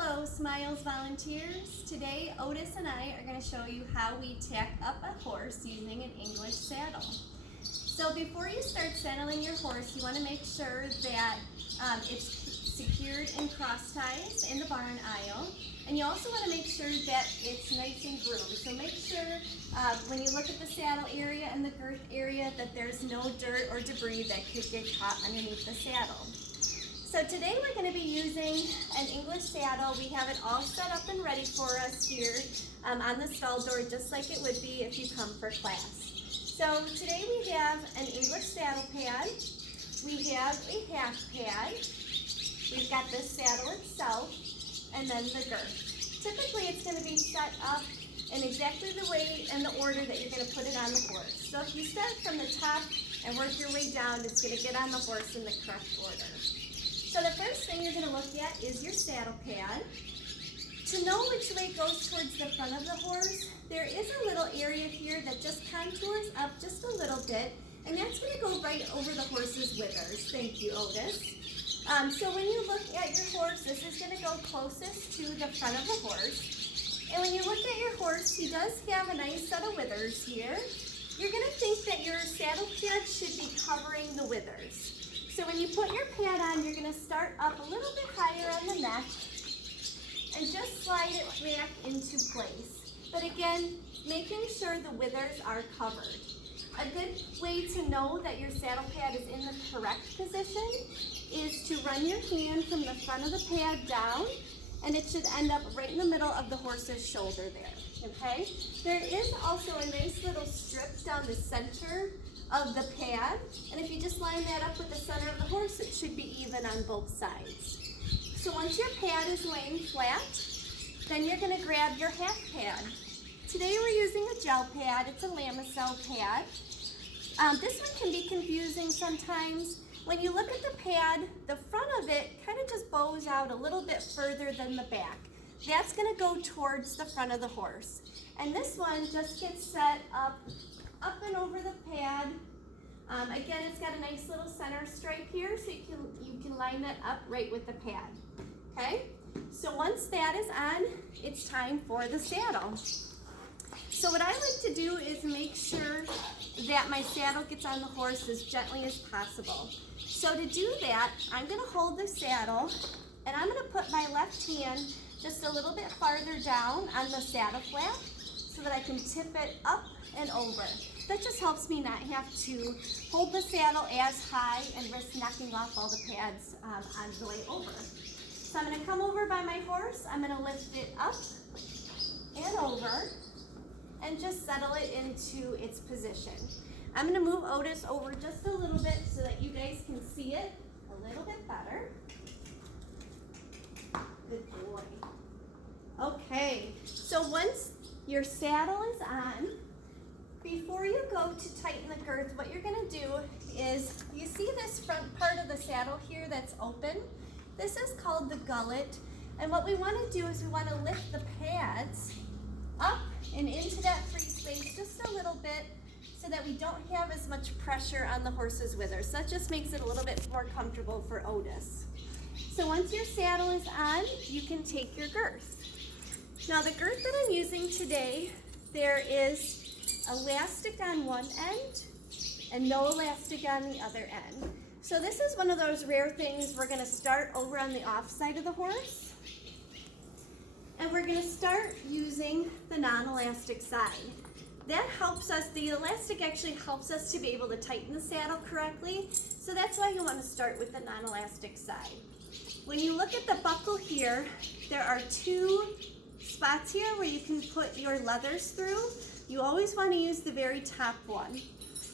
Hello, Smiles volunteers. Today, Otis and I are going to show you how we tack up a horse using an English saddle. So before you start saddling your horse, you want to make sure that it's secured in cross ties in the barn aisle. And you also want to make sure that it's nice and groomed. So make sure when you look at the saddle area and the girth area that there's no dirt or debris that could get caught underneath the saddle. So today we're going to be using an English saddle. We have it all set up and ready for us here on the stall door, just like it would be if you come for class. So today we have an English saddle pad. We have a half pad. We've got the saddle itself, and then the girth. Typically it's going to be set up in exactly the way and the order that you're going to put it on the horse. So if you start from the top and work your way down, it's going to get on the horse in the correct order. So the first thing you're going to look at is your saddle pad. To know which way goes towards the front of the horse, there is a little area here that just contours up just a little bit, and that's going to go right over the horse's withers. Thank you, Otis. So when you look at your horse, this is going to go closest to the front of the horse. And when you look at your horse, he does have a nice set of withers here. You're going to think that your saddle pad should be covering the withers. So when you put your pad on, you're going to start up a little bit higher on the neck and just slide it back into place. But again, making sure the withers are covered. A good way to know that your saddle pad is in the correct position is to run your hand from the front of the pad down, and it should end up right in the middle of the horse's shoulder there, okay? There is also a nice little strip down the center of the pad, and if you just line that up with the center of the horse, it should be even on both sides. So once your pad is laying flat, then you're going to grab your half pad. Today we're using a gel pad. It's a Lamisil pad. This one can be confusing sometimes. When you look at the pad, the front of it kind of just bows out a little bit further than the back. That's going to go towards the front of the horse. And this one just gets set up and over the pad. Again, it's got a nice little center stripe here, so you can line that up right with the pad. Okay? So once that is on, it's time for the saddle. So what I like to do is make sure that my saddle gets on the horse as gently as possible. So to do that, I'm going to hold the saddle, and I'm going to put my left hand just a little bit farther down on the saddle flap so that I can tip it up and over. That just helps me not have to hold the saddle as high and risk knocking off all the pads on the way over. So I'm going to come over by my horse, I'm going to lift it up and over and just settle it into its position. I'm going to move Otis over just a little bit so that you guys can see it a little bit better. Good boy. Okay, so once your saddle is on, before you go to tighten the girth, what you're going to do is, you see this front part of the saddle here that's open? This is called the gullet, and what we want to do is we want to lift the pads up and into that free space just a little bit so that we don't have as much pressure on the horse's withers. That just makes it a little bit more comfortable for Otis. So once your saddle is on, you can take your girth. Now the girth that I'm using today, there is elastic on one end and no elastic on the other end. So this is one of those rare things. We're going to start over on the off side of the horse, and we're going to start using the non-elastic side. That helps us, the elastic actually helps us to be able to tighten the saddle correctly, so that's why you want to start with the non-elastic side. When you look at the buckle here, there are two spots here where you can put your leathers through. You always want to use the very top one.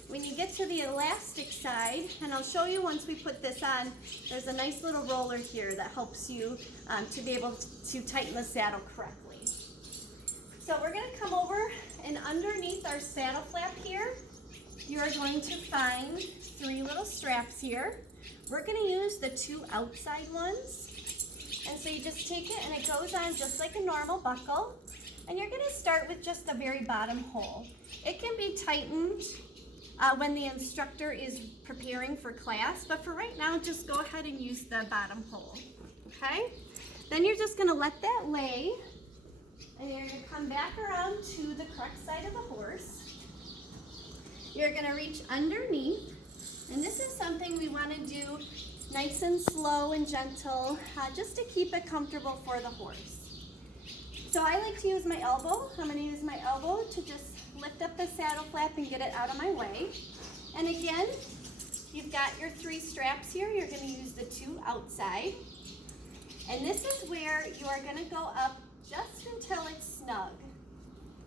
When you get to the elastic side, and I'll show you once we put this on, there's a nice little roller here that helps you to be able to tighten the saddle correctly. So we're going to come over, and underneath our saddle flap here, you are going to find three little straps here. We're going to use the two outside ones. And so you just take it and it goes on just like a normal buckle. And you're going to start with just the very bottom hole. It can be tightened when the instructor is preparing for class, but for right now, just go ahead and use the bottom hole, okay? Then you're just gonna let that lay, and you're gonna come back around to the correct side of the horse. You're gonna reach underneath, and this is something we wanna do nice and slow and gentle, just to keep it comfortable for the horse. So I like to use my elbow. I'm gonna use my elbow to just lift up the saddle flap and get it out of my way. And again, you've got your 3 straps here. You're gonna use the 2 outside. And this is where you are gonna go up just until it's snug.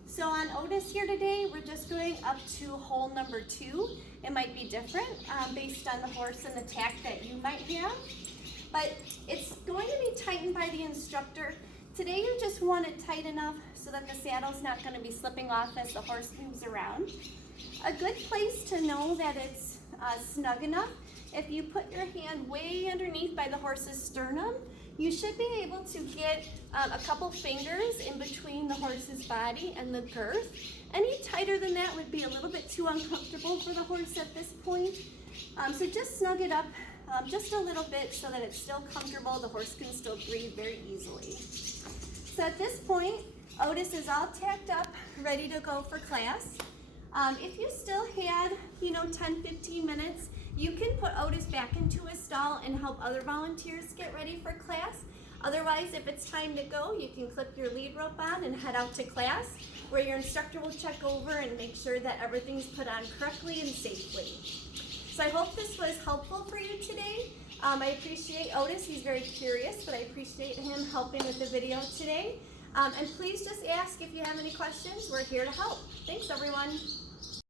So on Otis here today, we're just going up to hole number 2. It might be different based on the horse and the tack that you might have, but it's going to be tightened by the instructor. Today you just want it tight enough so that the saddle's not going to be slipping off as the horse moves around. A good place to know that it's snug enough, if you put your hand way underneath by the horse's sternum, you should be able to get a couple fingers in between the horse's body and the girth. Any tighter than that would be a little bit too uncomfortable for the horse at this point. So just snug it up just a little bit so that it's still comfortable. The horse can still breathe very easily. So at this point, Otis is all tacked up, ready to go for class. If you still had, 10-15 minutes, you can put Otis back into his stall and help other volunteers get ready for class. Otherwise, if it's time to go, you can clip your lead rope on and head out to class, where your instructor will check over and make sure that everything's put on correctly and safely. So I hope this was helpful for you today. I appreciate Otis. He's very curious, but I appreciate him helping with the video today. And please just ask if you have any questions. We're here to help. Thanks, everyone.